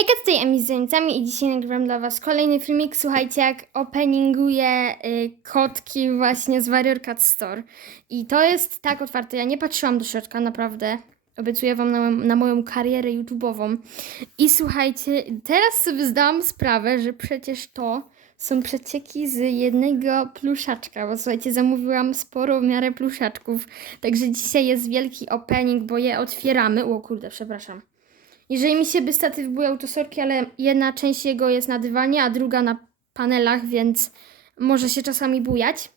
Hejka, tutaj Emi z Zańcami i dzisiaj nagrywam dla Was kolejny filmik. Słuchajcie, jak openinguję y, kotki właśnie z Warrior Cat Store. I to jest tak otwarte, ja nie patrzyłam do środka, naprawdę. Obiecuję Wam na, na moją karierę YouTube'ową. I słuchajcie, teraz sobie zdałam sprawę, że przecież to są przecieki z jednego pluszaczka, bo słuchajcie, zamówiłam sporo w miarę pluszaczków. Także dzisiaj jest wielki opening, bo je otwieramy. O kurde, przepraszam. Jeżeli mi się by statyw bujał, to sorki, ale jedna część jego jest na dywanie, a druga na panelach, więc może się czasami bujać.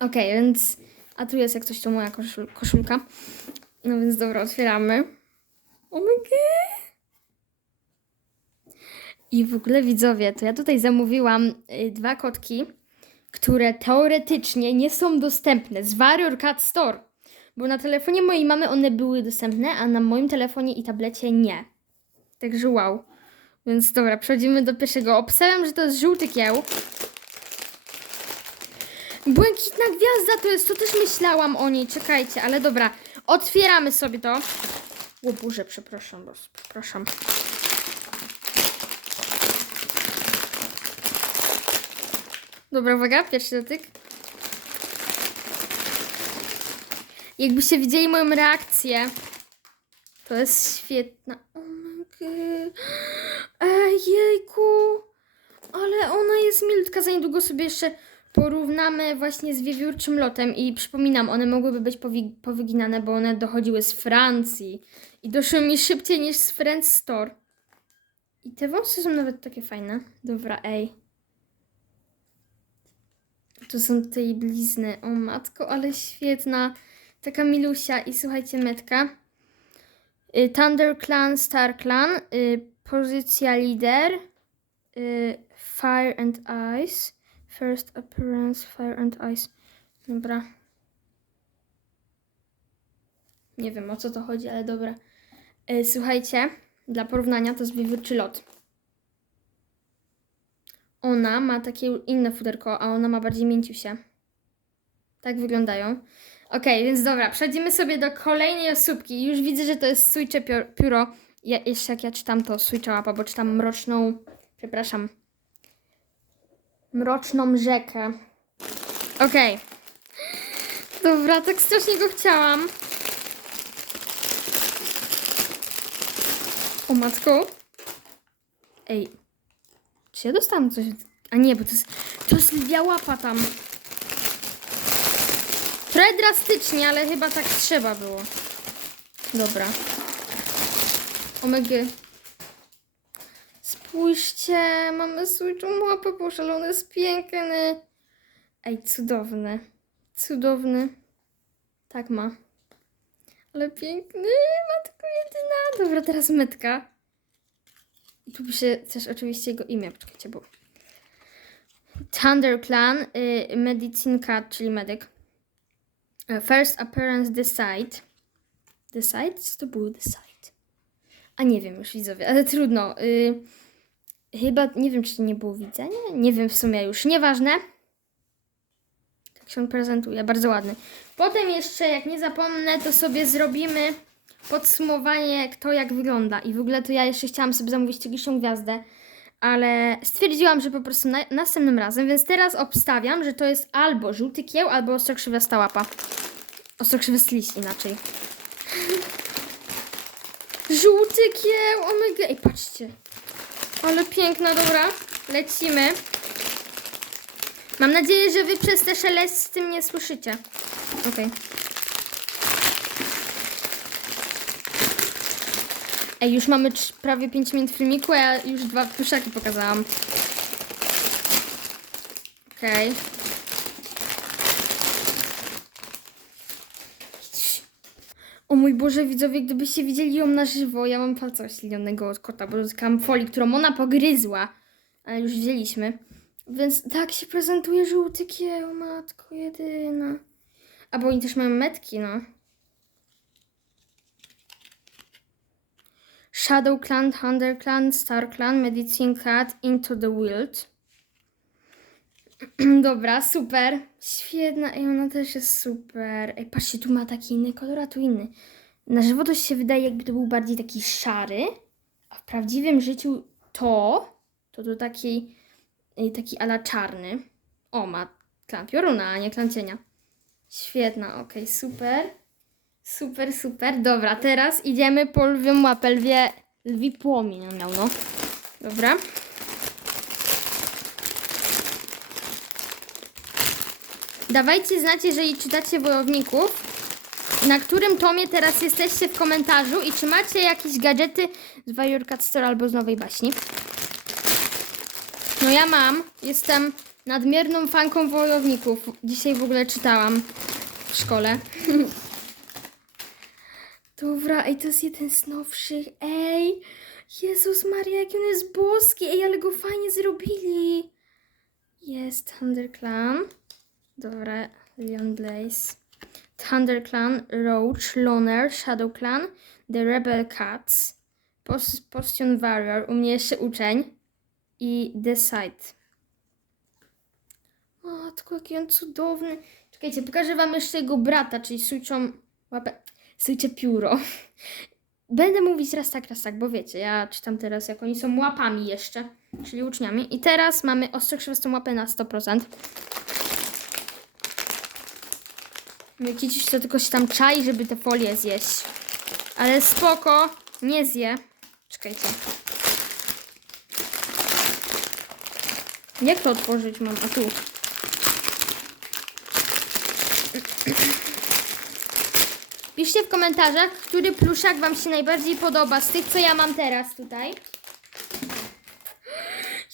Okej, więc... A tu jest jak coś to moja koszul koszulka. No więc dobra, otwieramy. My god. I w ogóle widzowie, to ja tutaj zamówiłam y, dwa kotki, które teoretycznie nie są dostępne z Warrior Cat Store. Bo na telefonie mojej mamy one były dostępne, a na moim telefonie i tablecie nie. Także wow. Więc dobra, przechodzimy do pierwszego. Obstawiam, że to jest żółty kieł. Błękitna gwiazda to jest, to też myślałam o niej, czekajcie, ale dobra. Otwieramy sobie to. O przepraszam, boss, przepraszam. Dobra, uwaga, pierwszy dotyk. Jakbyście widzieli moją reakcję, to jest świetna. Ej, jejku. Ale ona jest milutka. Za niedługo sobie jeszcze porównamy właśnie z wiewiórczym lotem. I przypominam, one mogłyby być powyginane, bo one dochodziły z Francji. I doszły mi szybciej niż z Friends Store. I te wąsy są nawet takie fajne. Dobra, ej. Tu są tej blizny. O matko, ale świetna. Taka milusia. I słuchajcie, metka. Y, Thunder Clan, Star Clan. Y, pozycja lider. Y, Fire and Ice. First appearance, Fire and Ice. Dobra. Nie wiem o co to chodzi, ale dobra. Słuchajcie, dla porównania to jest wiewiórczy lot. Ona ma takie inne futerko, a ona ma bardziej mięciusie. Tak wyglądają. Okej, więc dobra, przechodzimy sobie do kolejnej osóbki. Już widzę, że to jest sójcze pior- pióro. Ja, jeszcze jak ja czytam to sójcza łapa, bo czytam mroczną, przepraszam, mroczną rzekę. Okej. Dobra, tak strasznie go chciałam. O matko. Ej, czy ja dostałam coś? A nie, bo to jest, to jest lwia łapa tam. Trochę drastycznie, ale chyba tak trzeba było. Dobra. Omega. Spójrzcie, mamy sójczą łapę, on jest piękny. Ej, cudowny. Cudowny. Tak ma. Ale piękny, matko jedyna. Dobra, teraz metka. I tu pisze też oczywiście jego imię. Poczekajcie, bo... Thunder Clan, y, Medicine Cat, czyli medyk. E, First appearance Decide. Decide? Co to było Decide? A nie wiem już widzowie, ale trudno. Y, chyba, nie wiem czy nie było widzenia? Nie wiem w sumie już, nieważne. Tak się on prezentuje, bardzo ładny. Potem jeszcze, jak nie zapomnę, to sobie zrobimy podsumowanie, kto jak wygląda. I w ogóle to ja jeszcze chciałam sobie zamówić tygrysą gwiazdę, ale stwierdziłam, że po prostu na, następnym razem, więc teraz obstawiam, że to jest albo żółty kieł, albo ostrokrzywiasta łapa. Ostrokrzywisty liść inaczej. Żółty kieł, omega. Ej, patrzcie. Ale piękna, dobra. Lecimy. Mam nadzieję, że wy przez te szelest z tym nie słyszycie. Okej. Ej, już mamy prawie 5 minut filmiku, a ja już dwa pluszaki pokazałam. Okej. O mój Boże, widzowie, gdybyście widzieli ją na żywo, ja mam palca oślinionego od kota, bo dotykałam folii, którą ona pogryzła, ale już wzięliśmy. Więc tak się prezentuje żółty kieł, matko jedyna. A bo oni też mają metki, no. Shadow Clan, Thunder Clan, Star Clan, Medicine Cat, Into the Wild. Dobra, super. Świetna. Ej, ona też jest super. Ej, patrzcie, tu ma taki inny kolor, a tu inny. Na żywo to się wydaje, jakby to był bardziej taki szary, A w prawdziwym życiu to, to to taki, taki ala czarny. O, ma klan pioruna, a nie klan cienia. Świetna, okej, super. Super, super. Dobra, teraz idziemy po lwią łapę, lwie, lwi płomień miał, no. Dobra. Dawajcie znać, jeżeli czytacie Wojowników, na którym tomie teraz jesteście w komentarzu i czy macie jakieś gadżety z Warrior Store albo z Nowej Baśni. No ja mam. Jestem nadmierną fanką Wojowników. Dzisiaj w ogóle czytałam w szkole. Dobra, ej, to jest jeden z nowszych. Ej, Jezus Maria, jaki on jest boski. Ej, ale go fajnie zrobili. Jest ThunderClan. Dobra, Leon Blaze. ThunderClan, Roach, Loner, Shadow Clan, The Rebel Cats, Pos Postion Warrior, u mnie jeszcze uczeń i The Sight. Matko, jaki on cudowny. Czekajcie, pokażę wam jeszcze jego brata, czyli sujczą łapę, sujcze pióro. Będę mówić raz tak, raz tak, bo wiecie, ja czytam teraz, jak oni są łapami jeszcze, czyli uczniami. I teraz mamy ostrzokrzywastą łapę na 100%. Jakiś to tylko się tam czai, żeby te folie zjeść. Ale spoko, nie zje. Czekajcie. Jak to otworzyć mam? A tu. Piszcie w komentarzach, który pluszak Wam się najbardziej podoba z tych, co ja mam teraz tutaj.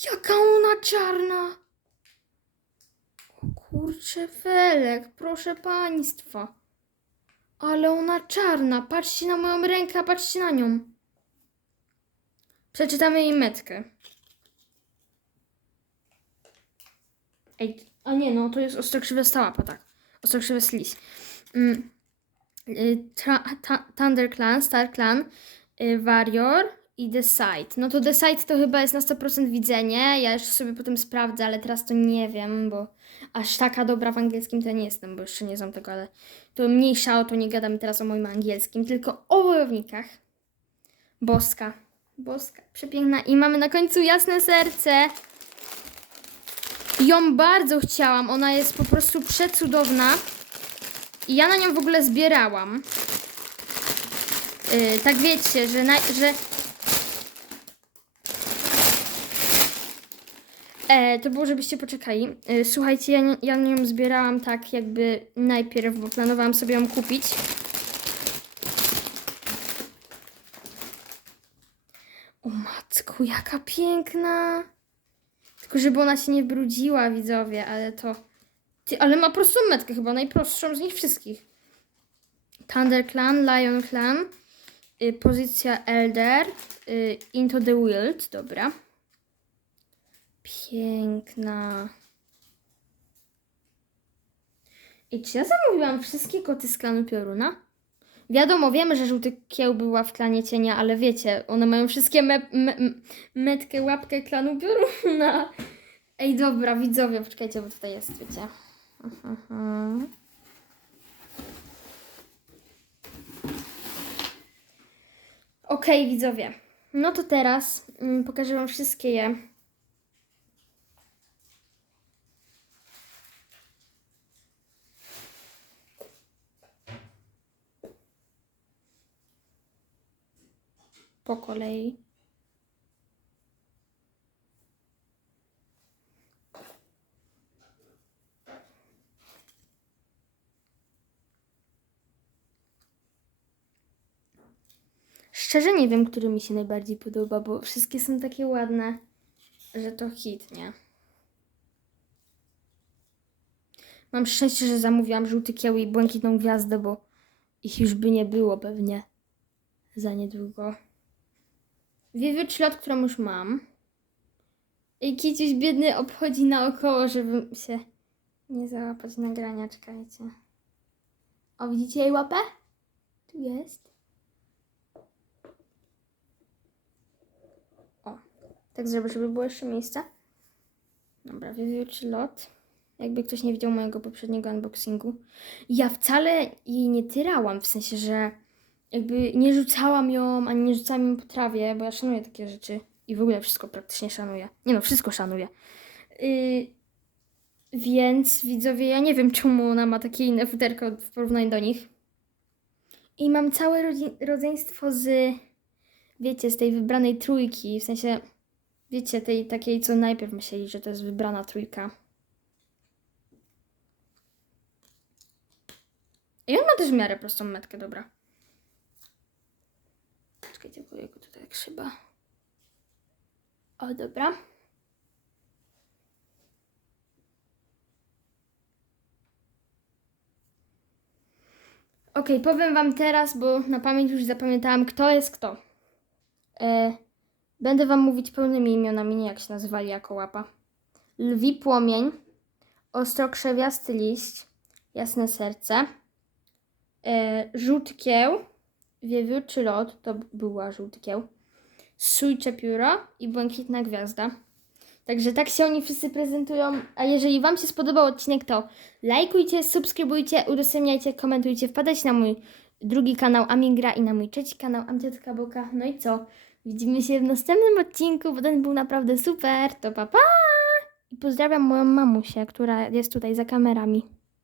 Jaka ona czarna! O kurczę, Felek, proszę państwa. Ale ona czarna. Patrzcie na moją rękę, a patrzcie na nią. Przeczytamy jej metkę. Ej, a nie, no to jest ostrokrzywe stałapa, tak. Ostrokrzywe slis. Mm. Y, Thunder Clan, Star Clan, y, Warrior i The Sight. No to The Sight to chyba jest na 100% widzenie. Ja jeszcze sobie potem sprawdzę, ale teraz to nie wiem, bo aż taka dobra w angielskim to nie jestem, bo jeszcze nie znam tego, ale to mniejsza o to, nie gadamy teraz o moim angielskim, tylko o wojownikach. Boska. Boska, przepiękna. I mamy na końcu jasne serce. Ją bardzo chciałam, ona jest po prostu przecudowna. I ja na nią w ogóle zbierałam. Yy, tak wiecie, że, na, że E, to było, żebyście poczekali. E, słuchajcie, ja, ja na nią zbierałam tak jakby najpierw, bo planowałam sobie ją kupić. O matku, jaka piękna! Tylko żeby ona się nie brudziła, widzowie, ale to... Ty, ale ma prostą metkę, chyba najprostszą z nich wszystkich. Thunder Clan, Lion Clan, y, pozycja Elder, y, Into the Wild, dobra. Piękna. I czy ja zamówiłam wszystkie koty z klanu Pioruna? Wiadomo, wiemy, że żółty kieł była w klanie cienia, ale wiecie, one mają wszystkie me, me, metkę, łapkę klanu Pioruna. Ej, dobra, widzowie, poczekajcie, bo tutaj jest, wiecie. Aha. Okej, widzowie. No to teraz mm, pokażę wam wszystkie je. po kolei. Szczerze nie wiem, który mi się najbardziej podoba, bo wszystkie są takie ładne, że to hit, nie? Mam szczęście, że zamówiłam żółty kieł i błękitną gwiazdę, bo ich już by nie było pewnie za niedługo. Wiewiórczy lot, którą już mam. I Kiciuś biedny obchodzi naokoło, żeby się nie załapać nagrania. Czekajcie. O, widzicie jej łapę? Tu jest. Tak zrobię, żeby było jeszcze miejsce. Dobra, wiewiórczy lot. Jakby ktoś nie widział mojego poprzedniego unboxingu. Ja wcale jej nie tyrałam, w sensie, że jakby nie rzucałam ją, ani nie rzucałam ją po trawie, bo ja szanuję takie rzeczy i w ogóle wszystko praktycznie szanuję. Nie no, wszystko szanuję. Yy, więc widzowie, ja nie wiem czemu ona ma takie inne futerko w porównaniu do nich. I mam całe rodzeństwo z, wiecie, z tej wybranej trójki, w sensie, wiecie, tej takiej, co najpierw myśleli, że to jest wybrana trójka. I on ma też w miarę prostą metkę, dobra. Czekajcie, bo jego tutaj tak szyba. O, dobra. Okej, powiem wam teraz, bo na pamięć już zapamiętałam, kto jest kto. E, będę wam mówić pełnymi imionami, nie jak się nazywali jako łapa. Lwi płomień, ostrokrzewiasty liść, jasne serce, e, żółtkieł, wiewiórczy lot, to była żółtkieł, sójcze pióro i błękitna gwiazda. Także tak się oni wszyscy prezentują. A jeżeli Wam się spodobał odcinek, to lajkujcie, subskrybujcie, udostępniajcie, komentujcie, wpadajcie na mój drugi kanał Amigra i na mój trzeci kanał Amciotka Boka. No i co? Widzimy się w następnym odcinku, bo ten był naprawdę super. To pa pa! I pozdrawiam moją mamusię, która jest tutaj za kamerami.